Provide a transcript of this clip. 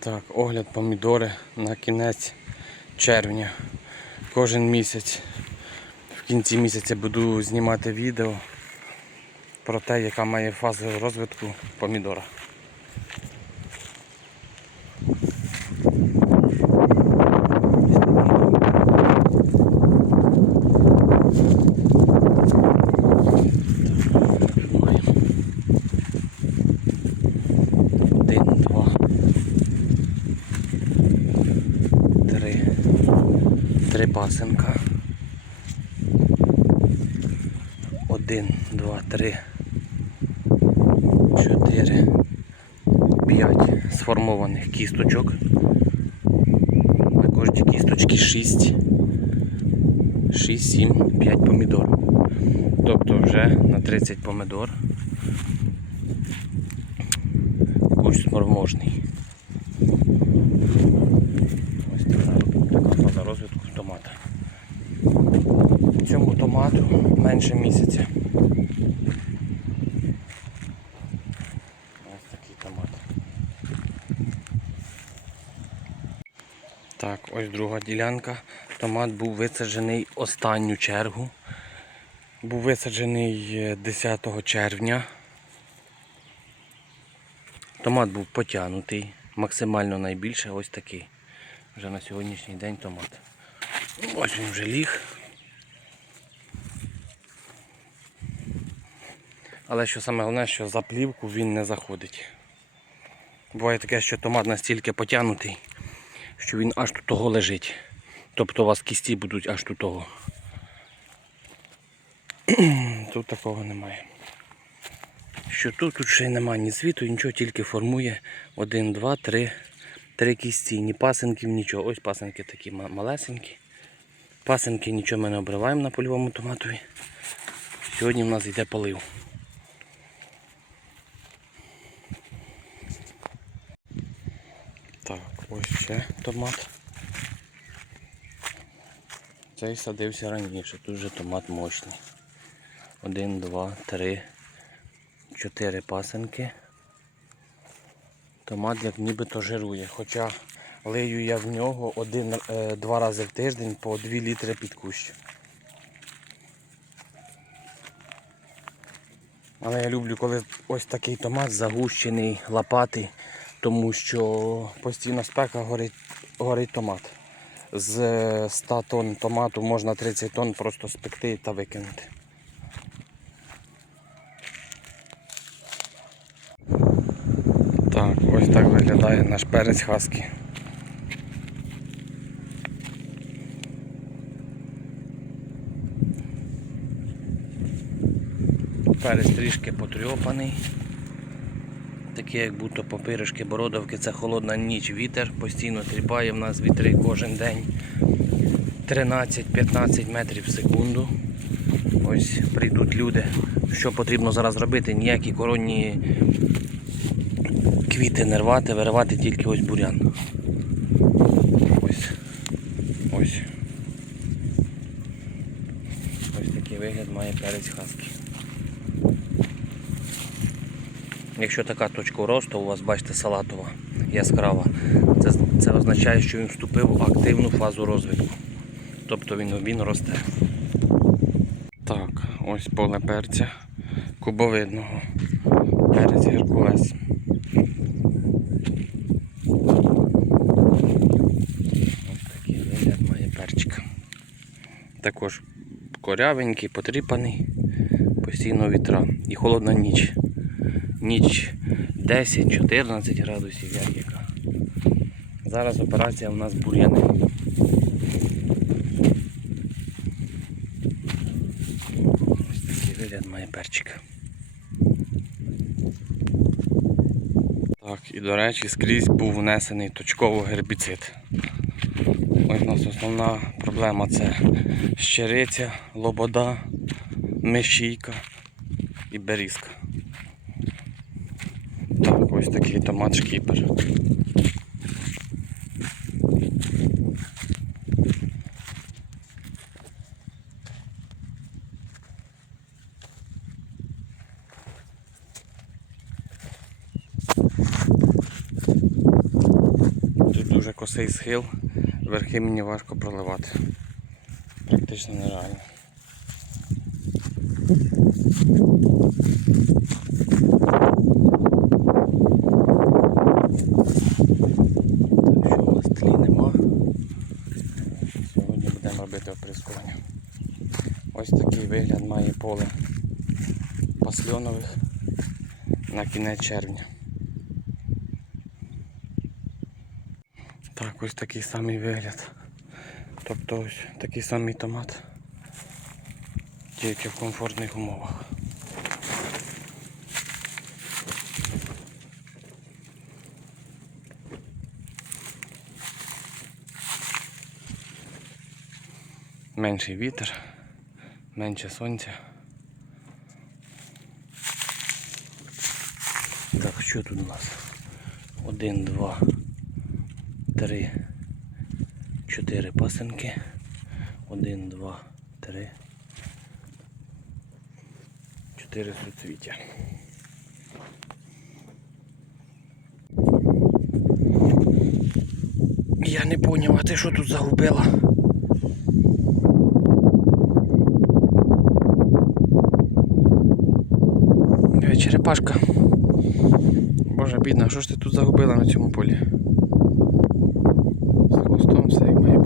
Так, огляд помідори на кінець червня. Кожен місяць. В кінці місяця буду знімати відео про те, яка має фаза розвитку помідора. Один, два, три, три пасенка. Один, два, три, чотири, п'ять сформованих кісточок. На кожній кісточці шість. Шість, сім, п'ять помідор. Тобто вже на 30 помідор. Кущ спроможний. Ось така, така фаза розвитку томата. Цьому томату менше місяця. Ось такий томат. Так, ось друга ділянка. Томат був висаджений останню чергу. Був висаджений е, 10 червня. Томат був потягнутий, максимально найбільше ось такий. Вже на сьогоднішній день томат. Ось він вже ліг. Але що саме головне, що за плівку він не заходить. Буває таке, що томат настільки потягнутий, що він аж тут того лежить. Тобто у вас кісті будуть аж тут того. Тут такого немає. Що тут, тут ще й немає ні світу, нічого, тільки формує один, два, три, три кісті, ні пасенків, нічого. Ось пасенки такі малесенькі. Пасенки нічого ми не обриваємо на польовому томатові. Сьогодні в нас йде полив. Так, ось ще томат. Цей садився раніше, тут вже томат мощний. Один, два, три, чотири пасенки. Томат як нібито жирує, хоча лию я в нього один, е, рази в тиждень по 2 літри під кущ. Але я люблю, коли ось такий томат загущений, лопатий, тому що постійно спека горить, горить томат. З е, 100 тонн томату можна 30 тонн просто спекти та викинути. Так, ось так виглядає наш перець хаски. Перець трішки потрьопаний. Такі як будто попиришки бородовки, це холодна ніч, вітер постійно тріпає в нас вітри кожен день 13-15 метрів в секунду. Ось прийдуть люди. Що потрібно зараз робити? Ніякі коронні квіти не рвати, виривати тільки ось бурян. Ось. Ось. Ось такий вигляд має перець хаски. Якщо така точка росту у вас, бачите, салатова, яскрава, це, це означає, що він вступив в активну фазу розвитку. Тобто він, він росте. Так, ось поле перця кубовидного. Перець Геркулес. Ось такий вигляд має перчик. Також корявенький, потріпаний, постійно вітра і холодна ніч. Ніч 10-14 градусів, як яка. Зараз операція у нас бур'яни. Ось такий вигляд має перчик. Так, і до речі, скрізь був внесений точково гербіцид. Ось у нас основна проблема це щириця, лобода, мещійка і берізка. Ось такий томат шкіпер. косий схил, верхи мені важко проливати. Практично нереально. Так що у нас тлі нема. Сьогодні будемо робити оприскування. Ось такий вигляд має поле пасльонових на кінець червня. Так, ось такий самий вигляд. Тобто ось такий самий томат. Тільки в комфортних умовах. Менший вітер, менше сонця. Так, що тут у нас? Один, два, три, чотири пасенки. Один, два, три. Чотири суцвіття. Я не поняв, а ти що тут загубила? Черепашка. Боже, бідна, що ж ти тут загубила на цьому полі? З хвостом все як має.